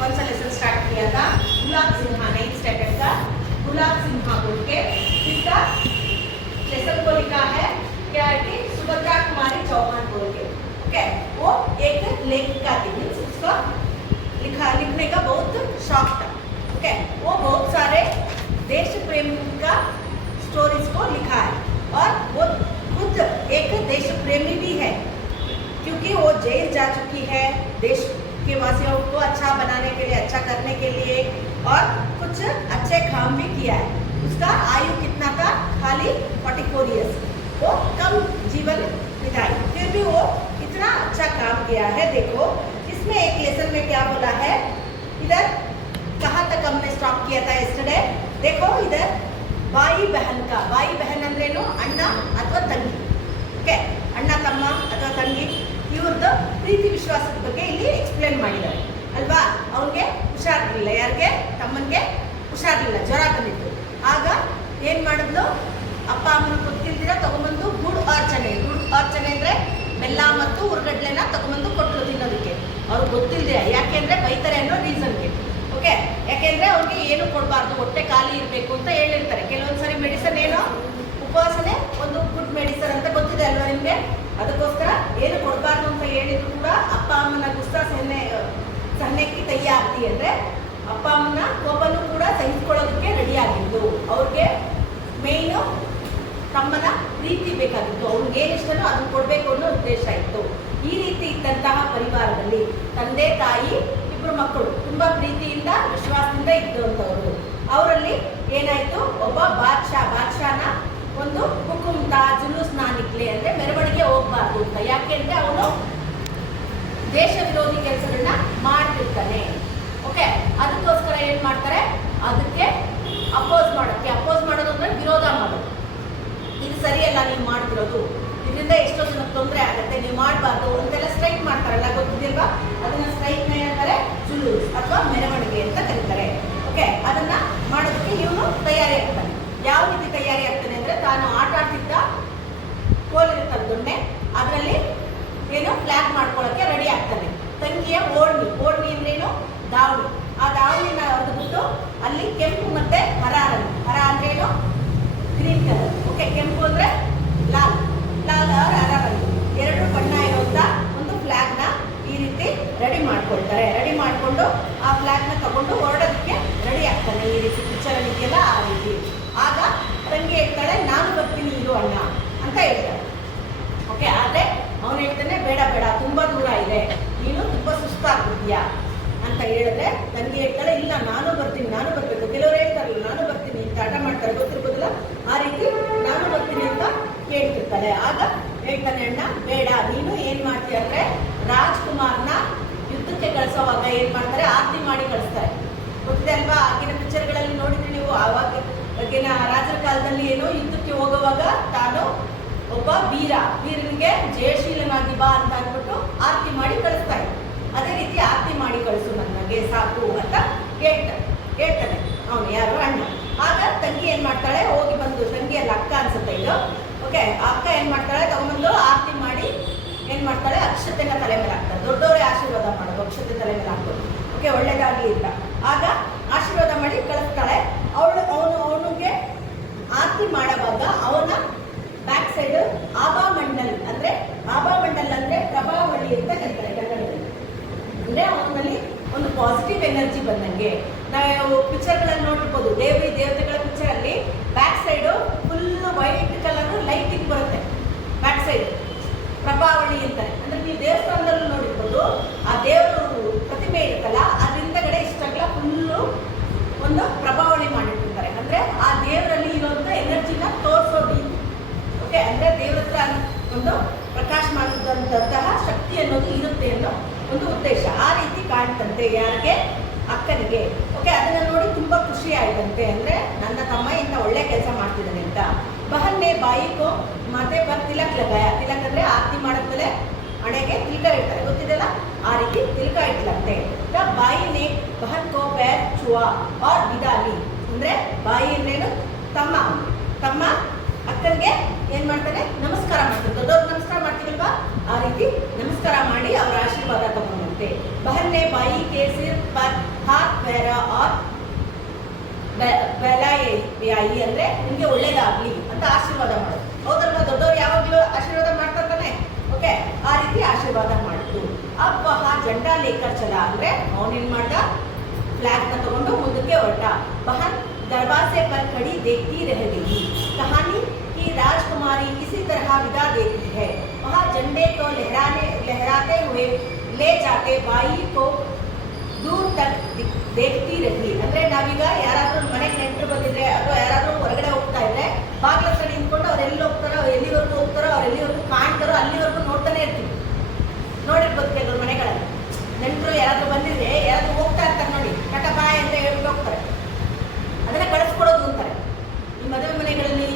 कौन सा lesson start किया था? गुलाब सिन्हा, 9th स्टैंडर्ड का गुलाब सिन्हा बोल के इसका लेसन को लिखा है क्या है कि सुभद्रा कुमारी चौहान बोल के। ओके, वो एक लेखिका थी, मीन्स उसका लिखने का बहुत शौक था। ओके, वो बहुत सारे देश प्रेम का स्टोरीज को लिखा है और वो खुद एक देश प्रेमी भी है, क्योंकि वो जेल जा चुकी है देश के वासियों को अच्छा बनाने के लिए, अच्छा करने के लिए, और कुछ अच्छे काम भी किया है। उसका आयु कितना था? खाली 44 ईयर्स। वो कम जीवन बिताई, फिर भी वो इतना अच्छा काम किया है। देखो इसमें एक लेसन में क्या बोला है, इधर कहाँ तक हमने स्टॉप किया था यस्टरडे। देखो इधर बाई बहन का, बाई बहन अंद्रेನು ಅಣ್ಣ ಅಥವಾ ತಂಗಿ। ಓಕೆ, ಅಣ್ಣ ತಮ್ಮ ಅಥವಾ ತಂಗಿ ಇವ್ರದ್ದು ಪ್ರೀತಿ ವಿಶ್ವಾಸದ ಬಗ್ಗೆ ಇಲ್ಲಿ ಎಕ್ಸ್ಪ್ಲೇನ್ ಮಾಡಿದ್ದಾರೆ ಅಲ್ವಾ. ಅವ್ರಿಗೆ ಹುಷಾರಿರಲಿಲ್ಲ, ಯಾರಿಗೆ? ತಮ್ಮನಿಗೆ ಹುಷಾರಿರಲಿಲ್ಲ, ಜ್ವರ ಬಂದಿತ್ತು. ಆಗ ಏನು ಮಾಡಿದ್ಲು, ಅಪ್ಪ ಅಮ್ಮನ ಗೊತ್ತಿಲ್ದಿರ ತಗೊಂಬಂದು ಗುಡ್ ಆರ್ಚನೆ, ಗುಡ್ ಆರ್ಚನೆ ಅಂದರೆ ಬೆಲ್ಲ ಮತ್ತು ಹುರ್ಗಡ್ಲೆನ ತಗೊಂಬಂದು ಕೊಟ್ಟರು ತಿನ್ನೋದಕ್ಕೆ. ಅವ್ರಿಗೆ ಗೊತ್ತಿಲ್ಲದೆ, ಯಾಕೆಂದರೆ ಬೈತಾರೆ ಅನ್ನೋ ರೀಸನ್ಗೆ. ಓಕೆ, ಯಾಕೆಂದರೆ ಅವ್ರಿಗೆ ಏನು ಕೊಡಬಾರ್ದು, ಹೊಟ್ಟೆ ಖಾಲಿ ಇರಬೇಕು ಅಂತ ಹೇಳಿರ್ತಾರೆ. ಕೆಲವೊಂದು ಸರಿ ಮೆಡಿಸನ್ ಏನೋ ಉಪವಾಸನೆ ಒಂದು ಗುಡ್ ಮೆಡಿಸನ್ ಅಂತ ಗೊತ್ತಿದೆ ಅಲ್ವಾ ನಿಮಗೆ. ಅದಕ್ಕೋಸ್ಕರ ಏನು ಕೊಡಬಾರ್ದು ಅಂತ ಹೇಳಿದ್ರು ಕೂಡ ಅಪ್ಪ ಅಮ್ಮನ ಗುಸ್ಸ ಸಹನೆಗೆ ತಯ್ಯಾರ್ತಿ ಅಂದರೆ ಅಪ್ಪ ಅಮ್ಮನ ಕೋಪನೂ ಕೂಡ ಸಹಿಸ್ಕೊಳ್ಳೋದಕ್ಕೆ ರೆಡಿ ಆಗಿದ್ದು. ಅವ್ರಿಗೆ ಮೇಯ್ನು ತಮ್ಮನ ಪ್ರೀತಿ ಬೇಕಾಗಿತ್ತು, ಅವ್ರಿಗೆ ಏನು ಇಷ್ಟನೋ ಅದನ್ನು ಕೊಡಬೇಕು ಅನ್ನೋ ಉದ್ದೇಶ ಇತ್ತು. ಈ ರೀತಿ ಇದ್ದಂತಹ ಪರಿವಾರದಲ್ಲಿ ತಂದೆ ತಾಯಿ ಇಬ್ಬರು ಮಕ್ಕಳು ತುಂಬ ಪ್ರೀತಿಯಿಂದ ವಿಶ್ವಾಸದಿಂದ ಇದ್ದಂಥವ್ರು. ಅವರಲ್ಲಿ ಏನಾಯಿತು, ಒಬ್ಬ ಬಾದ್ಶಾನ ಒಂದು ಹುಕುಮ್ತ ಜುಲೂಸ್ನ ನಿಕ್ಲೆ ಅಂದರೆ ಮೆರವಣಿಗೆ ಹೋಗ್ಬಾರ್ದು ಅಂತ. ಯಾಕೆ ಅಂದರೆ ಅವನು ದೇಶ ವಿರೋಧಿ ಕೆಲಸಗಳನ್ನ ಮಾಡ್ತಿರ್ತಾನೆ. ಓಕೆ, ಅದಕ್ಕೋಸ್ಕರ ಏನು ಮಾಡ್ತಾರೆ, ಅದಕ್ಕೆ ಅಪೋಸ್ ಮಾಡೋದು ಅಂದರೆ ವಿರೋಧ ಮಾಡೋದು. ಇದು ಸರಿಯಲ್ಲ ನೀವು ಮಾಡ್ತಿರೋದು, ಇದರಿಂದ ಎಷ್ಟೋ ಜನಕ್ಕೆ ತೊಂದರೆ ಆಗುತ್ತೆ, ನೀವು ಮಾಡಬಾರ್ದು ಅಂತೆಲ್ಲ ಸ್ಟ್ರೈಕ್ ಮಾಡ್ತಾರಲ್ಲ, ಗೊತ್ತಿಲ್ವಾ? ಅದನ್ನ ಸ್ಟ್ರೈಕ್ನ ಏನಂತಾರೆ, ಜುಲೂಸ್ ಅಥವಾ ಮೆರವಣಿಗೆ ಅಂತ ಕರೀತಾರೆ. ಓಕೆ, ಅದನ್ನ ಮಾಡೋದಕ್ಕೆ ಇವನು ತಯಾರಿ ಆಗ್ತಾನೆ. ಯಾವ ರೀತಿ ತಯಾರಿ ಆಗ್ತಾನೆ ಅಂದರೆ, ತಾನು ಆಟ ಆಡ್ತಿದ್ದ ಕೋಲಿರುತ್ತಲ್ಲ ದೊಣ್ಣೆ, ಅದರಲ್ಲಿ ಏನು ಫ್ಲಾಗ್ ಮಾಡ್ಕೊಳ್ಳೋಕ್ಕೆ ರೆಡಿ ಆಗ್ತಾನೆ. ತಂಗಿಯ ಓಡ್ನಿ ಅಂದ್ರೇನು, ದಾವಣಿ. ಆ ದಾವಣಿನ ಹೊಡೆದ್ಬಿಟ್ಟು ಅಲ್ಲಿ ಕೆಂಪು ಮತ್ತೆ ಹರ ಅಂದ್ರೇನು, ಗ್ರೀನ್ ಕಲರ್. ಓಕೆ, ಕೆಂಪು ಅಂದರೆ ಲಾಲ್ ಹರ ರಂಗು, ಎರಡು ಬಣ್ಣ ಇರುವಂಥ ಒಂದು ಫ್ಲಾಗ್ನ ಈ ರೀತಿ ರೆಡಿ ಮಾಡ್ಕೊಳ್ತಾರೆ. ರೆಡಿ ಮಾಡಿಕೊಂಡು ಆ ಫ್ಲಾಗ್ನ ತಗೊಂಡು ಹೊರಡೋದಕ್ಕೆ ರೆಡಿ ಆಗ್ತಾನೆ. ಈ ರೀತಿ ಪಿಕ್ಚರಲ್ಲಿ ಇದೆಯಲ್ಲ ಆ ರೀತಿ. ಆಗ ತಂಗಿ ಹೇಳ್ತಾಳೆ, ನಾನು ಬರ್ತೀನಿ ಇರು ಅಣ್ಣ ಅಂತ ಹೇಳ್ತಾಳೆ. ಓಕೆ, ಆದರೆ ಅವನು ಹೇಳ್ತಾನೆ, ಬೇಡ ತುಂಬ ದೂರ ಇದೆ, ನೀನು ತುಂಬ ಸುಸ್ತಾಗ್ಬಿಡ್ತೀಯಾ ಅಂತ ಹೇಳಿದ್ರೆ ತಂಗಿ ಹೇಳ್ತಾಳೆ, ಇಲ್ಲ ನಾನು ಬರಬೇಕು. ಕೆಲವರು ಹೇಳ್ತಾರಲ್ಲ ನಾನು ಬರ್ತೀನಿ ಅಂತ ಆಟ ಮಾಡ್ತಾರೆ, ಗೊತ್ತಿರ್ಬೋದಿಲ್ಲ. ಆ ರೀತಿ ನಾನು ಬರ್ತೀನಿ ಅಂತ ಕೇಳ್ತಿರ್ತಾಳೆ. ಆಗ ಹೇಳ್ತಾನೆ, ಅಣ್ಣ ಬೇಡ, ನೀನು ಏನು ಮಾಡ್ತೀಯ ಅಂದರೆ ರಾಜ್ಕುಮಾರ್ನ ಯುದ್ಧಕ್ಕೆ ಕಳಿಸೋವಾಗ ಏನು ಮಾಡ್ತಾರೆ, ಆರತಿ ಮಾಡಿ ಕಳಿಸ್ತಾರೆ. ಗೊತ್ತಿದೆ ಅಲ್ವಾ, ಆಗಿನ ಪಿಕ್ಚರ್ಗಳಲ್ಲಿ ನೋಡಿದ್ರೆ ನೀವು. ಆಗಿನ ರಾಜರ ಕಾಲದಲ್ಲಿ ಏನು ಯುದ್ಧಕ್ಕೆ ಹೋಗುವಾಗ ತಾನು ಒಬ್ಬ ವೀರನಿಗೆ ಜಯಶೀಲನಾಗಿ ಬಾ ಅಂತ ಅಂದ್ಬಿಟ್ಟು ಆರತಿ ಮಾಡಿ ಕಳಿಸ್ತಾರೆ. ಅದೇ ರೀತಿ ಆರತಿ ಮಾಡಿ ಕಳಿಸು ನನಗೆ ಸಾಕು ಅಂತ ಹೇಳ್ತಾನೆ ಅವನು, ಯಾರು ಅಣ್ಣ. ಆಗ ತಂಗಿ ಏನು ಮಾಡ್ತಾಳೆ, ಹೋಗಿ ಬಂದು, ತಂಗಿ ಅಲ್ಲ ಅಕ್ಕ ಅನ್ಸುತ್ತೆ ಇದು. ಓಕೆ, ಅಕ್ಕ ಏನು ಮಾಡ್ತಾಳೆ, ತಗೊಂಬಂದು ಆರತಿ ಮಾಡಿ ಏನು ಮಾಡ್ತಾಳೆ, ಅಕ್ಷತೆನ ತಲೆ ಮೇಲೆ ಹಾಕ್ತಾಳೆ. ದೊಡ್ಡವರೇ ಆಶೀರ್ವಾದ ಮಾಡೋದು, ಅಕ್ಷತೆ ತಲೆ ಮೇಲೆ ಹಾಕೋದು. ಓಕೆ, ಒಳ್ಳೇದಾಗಲಿ ಅಂತ. ಆಗ ಆಶೀರ್ವಾದ ಮಾಡಿ ಕಳಿಸ್ತಾಳೆ. ಅವನಿಗೆ ಆರತಿ ಮಾಡುವಾಗ ಅವನ ಬ್ಯಾಕ್ ಸೈಡ್ ಆಭಾಮಂಡಲ್ ಅಂದರೆ ಪ್ರಭಾವಳಿ ಅಂತ ಕರೀತಾರೆ ಕನ್ನಡದಲ್ಲಿ. ಅಂದರೆ ಅವನಲ್ಲಿ ಒಂದು ಪಾಸಿಟಿವ್ ಎನರ್ಜಿ ಬಂದಂಗೆ. ನಾವು ಪಿಕ್ಚರ್ಗಳಲ್ಲಿ ನೋಡಿರ್ಬೋದು, ದೇವತೆಗಳ ಪಿಕ್ಚರಲ್ಲಿ back side full white colour lighting ಬರುತ್ತೆ. ಬ್ಯಾಕ್ ಸೈಡ್ ಪ್ರಭಾವಳಿ ಅಂತಾರೆ. ಅಂದರೆ ನೀವು ದೇವಸ್ಥಾನದಲ್ಲೂ ನೋಡಿರ್ಬೋದು, ಆ ದೇವರು ಪ್ರತಿಮೆ ಇರುತ್ತಲ್ಲ, ಅದರಿಂದಗಡೆ ಇಷ್ಟಾಗಲ್ಲ ಫುಲ್ಲು ಒಂದು ಪ್ರಭಾವಳಿ ಮಾಡಿಟ್ಟಿರ್ತಾರೆ. ಅಂದರೆ ಆ ದೇವರಲ್ಲಿ ಇರುವಂಥ ಎನರ್ಜಿನ ತೋರಿಸೋದು. ಓಕೆ, ಅಂದರೆ ದೇವರ ಹತ್ರ ಒಂದು ಪ್ರಕಾಶ ಮಾಡಿದಂತಹ ಶಕ್ತಿ ಅನ್ನೋದು ಇರುತ್ತೆ ಅನ್ನೋ ಒಂದು ಉದ್ದೇಶ. ಆ ರೀತಿ ಕಾಣ್ತಂತೆ ಯಾರಿಗೆ, ಅಕ್ಕನಿಗೆ. ಓಕೆ, ಅದನ್ನು ನೋಡಿ ತುಂಬ ಖುಷಿ ಆಯ್ತಂತೆ. ಅಂದರೆ ನನ್ನ ತಮ್ಮ ಇಂಥ ಒಳ್ಳೆ ಕೆಲಸ ಮಾಡ್ತಿದ್ದಾನೆ ಅಂತ. ಬಹನ್ನೇ ಬಾಯಿಗೂ ಮತ್ತೆ ತಿಲಕ್ ಲಗಾಯ. ತಿಲಕ್ ಅಂದರೆ ಆರತಿ ಮಾಡಿದ್ಮೇಲೆ ಹಣೆಗೆ ತಿಲಕ ಇಡ್ತಾರೆ, ಗೊತ್ತಿದೆಲ್ಲ, ಆ ರೀತಿ ತಿಲಕ ಇಡ್ಲಂತೆ. ಬಾಯಿನೇ ಬಹನ್ ಕೋ ಪ್ಯಾರ್ ಚುವಾ ಆರ್ ಬಿದಾಲಿ ಅಂದರೆ ಬಾಯಿ ಅಂದ್ರೇನು, ತಮ್ಮ ಅಕ್ಕನಿಗೆ ಏನು ಮಾಡ್ತಾನೆ, ನಮಸ್ಕಾರ ಮಾಡ್ತಾನೆ. ದೊಡ್ಡವ್ರು ನಮಸ್ಕಾರ ಮಾಡ್ತೀವಲ್ವಾ, ಆ ರೀತಿ ನಮಸ್ಕಾರ ಮಾಡಿ ಅವರ ಆಶೀರ್ವಾದ ತಗೊಂಡಂತೆ. ಬಹನ್ನೇ ಬಾಯಿ ಕೆ ಸಿರ್ ಪರ್ ಹಾತ್ ಬೇರ ಆರ್ ಬೆಲಾಯಿ ಅಂದ್ರೆ ನಿಮ್ಗೆ ಒಳ್ಳೇದಾಗ್ಲಿ ಅಂತ ಆಶೀರ್ವಾದ ಮಾಡೋದು. ಹೌದಲ್ವಾ? ದೊಡ್ಡವ್ರು ಯಾವಾಗ್ಲೂ ಆಶೀರ್ವಾದ ಮಾಡ್ತಾ ತಾನೆ. ಓಕೆ, ಆ ರೀತಿ ಆಶೀರ್ವಾದ ಮಾಡಿದ್ದು. ಅಬ್ಬ ಜಂಡಾ ಲೇಕರ್ ಚಲ ಅಂದ್ರೆ ಅವನೇನ್ ಮಾಡ್ದ, ಫ್ಲಾಗ್ ನ ತಗೊಂಡು ಮುಂದಕ್ಕೆ ಹೊರಟ. ಬಹನ್ दरवाजे पर खड़ी देखती रह गई। कहानी की राजकुमारी इसी तरह विदा देती है। वहाँ झंडे को लहराते हुए ले जाते बाई को दूर तक देखती रही। ಅಂದ್ರೆ ನಾವೀಗ ಯಾರಾದ್ರೂ ಮನೆಗೆ ನೆಂಟರು ಬಂದಿದ್ರೆ ಅಥವಾ ಯಾರಾದ್ರೂ ಹೊರಗಡೆ ಹೋಗ್ತಾ ಇದ್ರೆ ಬಾಗ್ಲ ಹತ್ರ ನಿಂತ್ಕೊಂಡು ಅವ್ರು ಎಲ್ಲಿ ಹೋಗ್ತಾರೋ, ಎಲ್ಲಿವರೆಗೂ ಹೋಗ್ತಾರೋ, ಅವ್ರು ಎಲ್ಲಿವರೆಗೂ ಕಾಣ್ತಾರೋ ಅಲ್ಲಿವರೆಗೂ ನೋಡ್ತಾನೆ ಇರ್ತೀವಿ. ನೋಡಿರ್ಬೋದು ಕೆಲವ್ರ ಮನೆಗಳಲ್ಲಿ ನೆಂಟರು ಯಾರಾದ್ರೂ ಬಂದಿದ್ರೆ ಯಾರಾದ್ರೂ ಹೋಗ್ತಾ ಇರ್ತಾರೆ ನೋಡಿ, ಕಟ ಬಾಯ್ ಅಂತ ಹೇಳ್ಬಿಟ್ಟು ಹೋಗ್ತಾರೆ. ಅದನ್ನ ಕಳಿಸ್ಕೊಡೋದು ಅಂತಾರೆ. ಈ ಮದುವೆ ಮನೆಗಳಲ್ಲಿ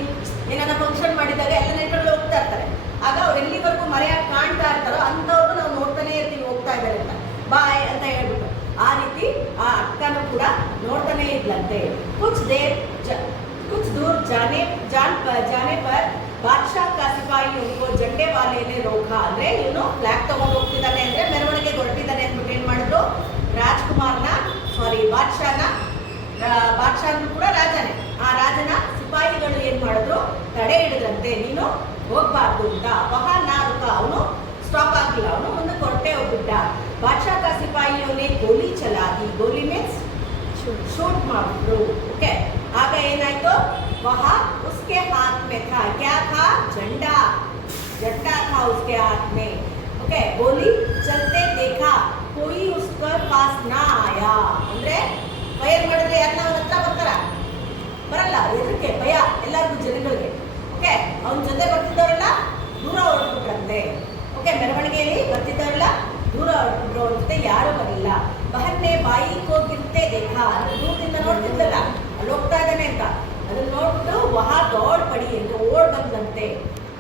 ಏನಾದ್ರು ಫಂಕ್ಷನ್ ಮಾಡಿದಾಗ ಎಲ್ಲ ನೆಂಟರಲ್ಲಿ ಹೋಗ್ತಾ ಇರ್ತಾರೆ. ಆಗ ಅವ್ರು ಎಲ್ಲಿವರೆಗೂ ಮರೆಯಾಗಿ ಕಾಣ್ತಾ ಇರ್ತಾರೋ ಅಂಥವ್ರನ್ನ ನಾವು ನೋಡ್ತಾನೆ ಇರ್ತೀವಿ ಹೋಗ್ತಾ ಇದ್ದಾರೆ ಅಂತ, ಬಾಯ್ ಅಂತ ಹೇಳ್ಬಿಟ್ಟು. ಆ ರೀತಿ ಆ ಅಕ್ಕನೂ ಕೂಡ ನೋಡ್ತಾನೆ ಇದ್ಲಂತೆ. ಕುछ दूर जाने पर बादशाह का सिपाही उनको झंडे वाले ने रोका. ಅಂದ್ರೆ ಇವನು ಫ್ಲಾಗ್ ತಗೊಂಡು ಹೋಗ್ತಿದ್ದಾನೆ ಅಂದ್ರೆ ಮೆರವಣಿಗೆ ಹೊರಟಿದ್ದಾನೆ ಅಂದ್ಬಿಟ್ಟು ಏನ್ ಮಾಡಿದ್ರು, ರಾಜ್ಕುಮಾರ್ನ ಬಾದ್ಶಾ ಅಂದ್ರೂ ಕೂಡ ರಾಜನೇ, ಆ ರಾಜನ ಸಿಪಾಯಿಗಳು ಏನ್ ಮಾಡಿದ್ರು, ತಡೆ ಹಿಡಿದ್ರಂತೆ, ನೀನು ಹೋಗ್ಬಾರ್ದು ಅಂತ. ವಹಾನ್ ನಾರುಕ, ಅವನು ಸ್ಟಾಪ್ ಆಗಿಲ್ಲ, ಅವನು ಮುಂದೆ ಹೊರಟೆ ಹೋಗ್ಬಿಟ್ಟ. ಬಾದ್ಶಾ का सिपाहियों ने गोली चला दी. गोली मीन्स शूट ಮಾಡಿದ್ರು. ಓಕೆ, ಆಗ ಏನಾಯ್ತು, वहाँ उसके हाथ में था, क्या था, झंडा था उसके हाथ में. ओके, गोली चलते देखा, कोई उसके पास ना आया. ಅಂದ್ರೆ ಫೈರ್ ಮಾಡಿದ್ರೆ ಯಾರನ್ನ ಅವನ ಹತ್ರ ಬರ್ತಾರ, ಬರಲ್ಲ, ಎದಕ್ಕೆ ಭಯ ಎಲ್ಲರಿಗೂ ಜನಗಳಿಗೆ. ಓಕೆ, ಅವನ ಜೊತೆ ಬರ್ತಿದ್ದವರೆಲ್ಲ ದೂರ ಹೊರಟ್ಬಿಟ್ರಂತೆ. ಓಕೆ, ಮೆರವಣಿಗೆಯಲ್ಲಿ ಬರ್ತಿದ್ದವರೆಲ್ಲ ದೂರ ಹೊರಟ್ಬಿಟ್ರು, ಅವ್ರ ಜೊತೆ ಯಾರು ಬರಲಿಲ್ಲ. ಬಹನ್ನೇ ಬಾಯಿ ಹೋಗಿರ್ತೆ ದೇಖ, ದೂರದಿಂದ ನೋಡ್ತಿದ್ದಲ್ಲ ಅಲ್ಲಿ ಹೋಗ್ತಾ ಇದ್ದಾನೆ ಅಂತ, ಅದನ್ನ ನೋಡ್ಬಿಟ್ಟು ವಹಾ ದೌಡ್ ಪಡಿ ಎಂದು ಓಡ್ ಬಂದಂತೆ.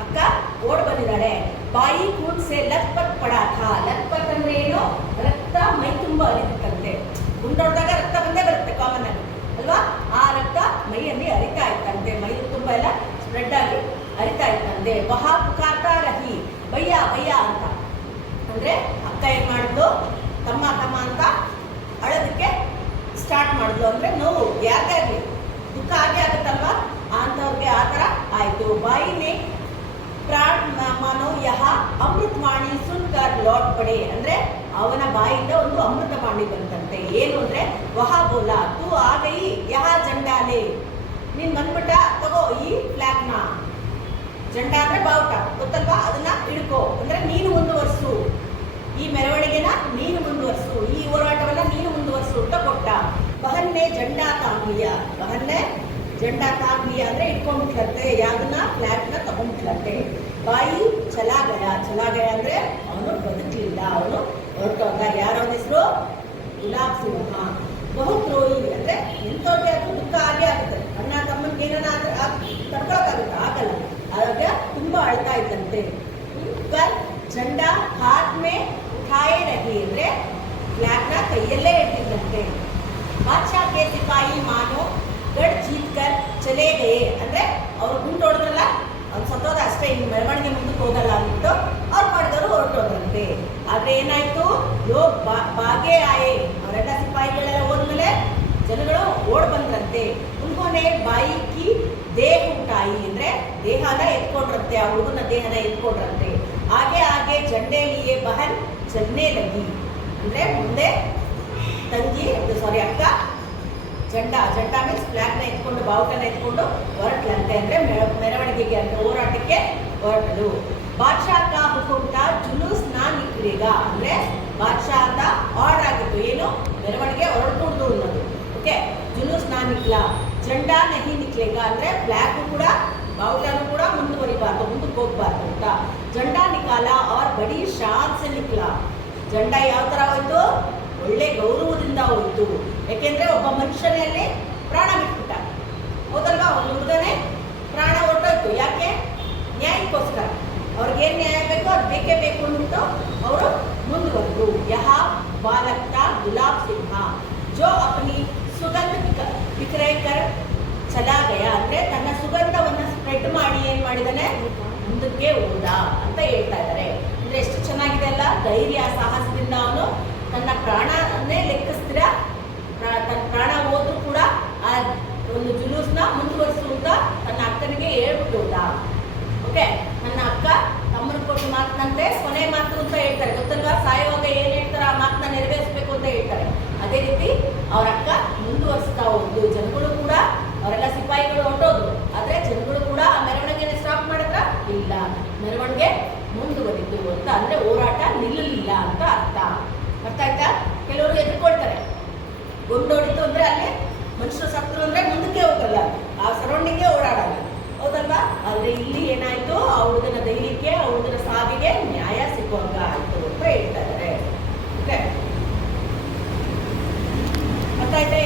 ಅಕ್ಕ ಓಡ್ ಬಂದಿದ್ದಾಳೆ. ಬಾಯಿ ಕೂನ್ ಸೆ ಲತ್ಪತ್ ಪಡಾಥ. ಲತ್ಪತ್ ಅಂದ್ರೆ ಏನು, ರಕ್ತ ಮೈ ತುಂಬಾ ಹರಿತಂತೆ. ಗುಂಡೊಡ್ದಾಗ ರಕ್ತ ಬಂದೇ ಬರುತ್ತೆ ಕಾಮನ್ ಆಗಿ ಅಲ್ವಾ, ಆ ರಕ್ತ ಮೈಯಲ್ಲಿ ಹರಿತಾ ಇತ್ತಂತೆ, ಮೈ ತುಂಬ ಎಲ್ಲ ಸ್ಪ್ರೆಡ್ ಆಗಿ ಹರಿತಾ ಇತ್ತಂತೆ. ವಹಾ ಪುಕಾರ್ತಾ ರಹಿ, ಭಯ್ಯ ಭಯ್ಯ ಅಂತ. ಅಂದ್ರೆ ಅಕ್ಕ ಏನ್ ಮಾಡಿದ್ಲು, ತಮ್ಮ ತಮ್ಮ ಅಂತ ಅಳೋದಕ್ಕೆ ಸ್ಟಾರ್ಟ್ ಮಾಡಿದ್ಲು. ಅಂದ್ರೆ ನೋವು ಯಾರಿಗಾಗ್ಲಿ ದುಃಖ ಆಗೇ ಆಗುತ್ತಲ್ವಾ, ಅಂತವ್ರಿಗೆ ಆ ಥರ ಆಯ್ತು. ಬಾಯಿನೇ ಪ್ರಾಣ ಮಾನೋ ಯಹ ಅಮೃತವಾಣಿ ಸುನ್ಕರ್ ಲಾಟ್ ಪಡೆ. ಅಂದ್ರೆ ಅವನ ಬಾಯಿಂದ ಒಂದು ಅಮೃತವಾಣಿ ಬಂತಂತೆ. ಏನು ಅಂದ್ರೆ ವಹಾ ಬೋಲಾ ತೂ ಆ ಗೈ ಯಹ ಜಂಡಾಲೆ, ನೀನ್ ಬಂದ್ಬಿಟ್ಟ, ತಗೋ ಈ ಫ್ಲಾಗ್ನ. ಜಂಡ ಅಂದ್ರೆ ಬಾವುಟ ಗೊತ್ತಲ್ವಾ, ಅದನ್ನ ಹಿಡ್ಕೋ, ಅಂದ್ರೆ ನೀನು ಮುಂದುವರ್ಸು, ಈ ಮೆರವಣಿಗೆನ ನೀನು ಮುಂದುವರ್ಸು, ಈ ಹೋರಾಟವನ್ನ ನೀನು ಮುಂದುವರ್ಸು ಅಂತ ಕೊಟ್ಟ. ಬಹನ್ನೇ ಜಂಡಾ ತಾಂಗ್ಲಿಯ, ಬಹನ್ನೇ ಜಂಡಾ ತಾಂಗ್ಲಿಯ ಅಂದ್ರೆ ಇಟ್ಕೊಂಡ್ಬಿಟ್ಲಂತೆ, ಯಾವ್ದನ್ನ ಫ್ಲಾಗ್ನ ತಗೊಂಡ್ಬಿಟ್ಲಂತೆ. ಬಾಯಿ ಚಲಾಗಯ ಅಂದ್ರೆ ಅವನು ಬದುಕಲಿಲ್ಲ, ಅವನು ಹೊರಟೋದ. ಯಾರ ಹೆಸರು, ಗುಲಾಬ್ ಸಿಂಹ. ಬಹುದ್ರೋಹಿ ಅಂದ್ರೆ ಎಂಥವ್ರಿಗೆ ಅದು ದುಃಖ ಆಗೇ ಆಗುತ್ತೆ. ಅಣ್ಣ ತಮ್ಮನಿಗೆ ಏನಾದ್ರೂ ತಡ್ಕೊಳಕ್ಕಾಗುತ್ತೆ, ಆಗಲ್ಲ. ಆಗ ತುಂಬಾ ಅಳ್ತಾ ಇದ್ದಂತೆ. ಜಂಡಾ ಹಾತ್ ಮೇ ಉಠಾಯೇ ರಹಿ ಅಂದ್ರೆ ಫ್ಲಾಗ್ನ ಕೈಯಲ್ಲೇ ಇಟ್ಟಿದ್ದಂತೆ. ಬಾದ್ಶಾ ಕೆ ಸಿಪಾಯಿ ಮಾನೋ ಗಡ್ ಜೀತ್ ಕರ್ ಚಲೇ ಗಯೇ ಅಂದ್ರೆ ಅವ್ರು ಗುಂಡು ಹೊಡೆದ್ರಲ್ಲ, ಅವ್ನು ಸತ್ತೋದ ಅಷ್ಟೇ, ಇನ್ನು ಮೆರವಣಿಗೆ ಮುಂದಕ್ಕೆ ಹೋಗಲ್ಲ ಅಂದ್ಬಿಟ್ಟು ಅವ್ರು ಮಾಡಿದವರು ಹೊರಟೋದ್ರಂತೆ. ಆದ್ರೆ ಏನಾಯ್ತು, ಲೋಗ್ ಬಾಗೇ ಆಯೆ, ಅವರೆಲ್ಲ ಸಿಪಾಯಿಗಳೆಲ್ಲ ಹೋದ್ಮೇಲೆ ಜನಗಳು ಓಡ್ ಬಂದ್ರಂತೆ. ಉನ್ಕೋನೆ ಬಾಯಿ ಕಿ ದೇಹ ಉಂಟಾಯಿ ಅಂದ್ರೆ ದೇಹನ ಎತ್ಕೊಂಡ್ರಂತೆ, ಆ ಹುಡುಗನ ದೇಹನ ಎತ್ಕೊಂಡ್ರಂತೆ. ಹಾಗೆ ಹಾಗೆ ಜಂಡೇಲಿಯೇ ಬಹನ್ ಚಲ್ನೇ ಲಗಿ ಅಂದ್ರೆ ಮುಂದೆ ತಂಗಿ ಅಕ್ಕ ಜಂಡ ಮೀನ್ಸ್ ಫ್ಲಾಗ್ನ ಎತ್ಕೊಂಡು ಬಾವುಟನ ಎತ್ಕೊಂಡು ಹೊರಟ್ಲಂತೆ. ಅಂದ್ರೆ ಮೆರವಣಿಗೆಗೆ ಅಂದ್ರೆ ಹೋರಾಟಕ್ಕೆ ಹೊರಟಲು. ಬಾದ್ಶಾ ಕಾ ಹುಕುಂತ ಜುಲೂಸ್ ನಾ ನಿಕ್ಲಿಗ ಅಂದ್ರೆ ಬಾದ್ಶಾ ಅಂತ ಆರ್ಡರ್ ಆಗಿತ್ತು, ಏನು ಮೆರವಣಿಗೆ ಹೊರಟುದು ಅನ್ನೋದು. ಓಕೆ, ಜುಲೂಸ್ ನಾ ನಿಕ್ಲಾ ಜಂಡಾ ನಹಿ ನಿಕ್ಲೇಗ ಅಂದ್ರೆ ಫ್ಲಾಗ್ ಕೂಡ ಬಾವುಟನು ಕೂಡ ಮುಂದುವರಿಬಾರ್ದು, ಮುಂದಕ್ಕೆ ಹೋಗ್ಬಾರ್ದು ಅಂತ. ಜಂಡಾ ನಿಕಾಲ ಅವ್ರ ಬಡಿ ಶಾನ್ ಸೆ ನಿಕ್ಲಾ. ಜಂಡ ಯಾವ ತರ ಹೋಯ್ತು, ಒಳ್ಳೆ ಗೌರವದಿಂದ ಹೋಯ್ತು. ಯಾಕೆಂದ್ರೆ ಒಬ್ಬ ಮನುಷ್ಯನಲ್ಲಿ ಪ್ರಾಣ ಬಿಟ್ಬಿಟ್ಟ, ಹೌದಲ್ವಾ, ಒಂದು ಹುಡುಗನೇ ಪ್ರಾಣ ಹೊರಟೋಯ್ತು. ಯಾಕೆ, ನ್ಯಾಯಕ್ಕೋಸ್ಕರ. ಅವ್ರಿಗೇನ್ ನ್ಯಾಯ ಬೇಕೋ ಅದು ಬೇಕೇ ಬೇಕು ಅಂದ್ಬಿಟ್ಟು ಅವರು ಮುಂದುವರೆದ್ರು. ಯಹ ಬಾಲಕ್ತ ಗುಲಾಬ್ ಸಿಂಹ ಜೋ ಅಪನಿ ಸುಗಂಧ ವಿಕ್ರಯಕರ್ ಚಲಾ ಗಯ ಅಂದ್ರೆ ತನ್ನ ಸುಗಂಧವನ್ನು ಸ್ಪ್ರೆಡ್ ಮಾಡಿ ಏನ್ ಮಾಡಿದಾನೆ, ಮುಂದಕ್ಕೆ ಹೋದ ಅಂತ ಹೇಳ್ತಾ ಇದ್ದಾರೆ. ಅಂದ್ರೆ ಎಷ್ಟು ಚೆನ್ನಾಗಿದೆ ಅಲ್ಲ, ಧೈರ್ಯ ಸಾಹಸದಿಂದ ಅವನು ತನ್ನ ಪ್ರಾಣವನ್ನೇ ಲೆಕ್ಕಿಸ್ತೀರ ತನ್ನ ಪ್ರಾಣ ಹೋದ್ರೂ ಕೂಡ ಆ ಒಂದು ಜುಲೂಸ್ನ ಮುಂದುವರಿಸುವಂತ ತನ್ನ ಅಕ್ಕನಿಗೆ ಹೇಳ್ಬಿಟ್ಟು ಹೋದ. ಓಕೆ, ನನ್ನ ಅಕ್ಕ ತಮ್ಮನ ಕೊಟ್ಟು ಮಾತನಂತೆ ಕೊನೆ ಮಾತು ಅಂತ ಹೇಳ್ತಾರೆ, ಗೊತ್ತಲ್ವಾ? ಸಾಯುವಾಗ ಏನ್ ಹೇಳ್ತಾರೆ ಆ ಮಾತನ್ನ ನೆರವೇರಿಸಬೇಕು ಅಂತ ಹೇಳ್ತಾರೆ. ಅದೇ ರೀತಿ ಅವ್ರ ಅಕ್ಕ ಮುಂದುವರಿಸ್ತಾ ಹೋದ್ರು. ಜನಗಳು ಕೂಡ ಅವರೆಲ್ಲ ಸಿಪಾಯಿಗಳು ಹೊರಟೋದ್ರು, ಆದ್ರೆ ಜನಗಳು ಕೂಡ ಆ ಮೆರವಣಿಗೆನ ಸ್ಟಾಪ್ ಮಾಡಿದ್ರ ಇಲ್ಲ, ಮೆರವಣಿಗೆ ಮುಂದುವರಿತು ಅಂತ. ಅಂದ್ರೆ ಹೋರಾಟ ನಿಲ್ಲಲಿಲ್ಲ ಅಂತ ಅರ್ಥ. ಅರ್ಥ ಆಯ್ತಾ? ಕೆಲವರು ಎದುರ್ಕೊಳ್ತಾರೆ, ಗುಂಡೋಡಿತು ಅಂದ್ರೆ ಅಲ್ಲಿ ಮನುಷ್ಯರು ಸತ್ರು ಅಂದ್ರೆ ಮುಂದಕ್ಕೆ ಹೋಗಲ್ಲ, ಆ ಸರೌಂಡಿಂಗ್ಗೆ ಓಡಾಡಲ್ಲ, ಹೌದಲ್ವಾ? ಆದ್ರೆ ಇಲ್ಲಿ ಏನಾಯ್ತು, ಆ ಹುಡುಗನ ಧೈರ್ಯಕ್ಕೆ, ಆ ಹುಡುಗನ ಸಾವಿಗೆ ನ್ಯಾಯ ಸಿಗುವಾಗ ಆಯ್ತು ಅಂತ ಹೇಳ್ತಾ ಇದ್ದಾರೆ. ಅರ್ಥ ಆಯ್ತಾ?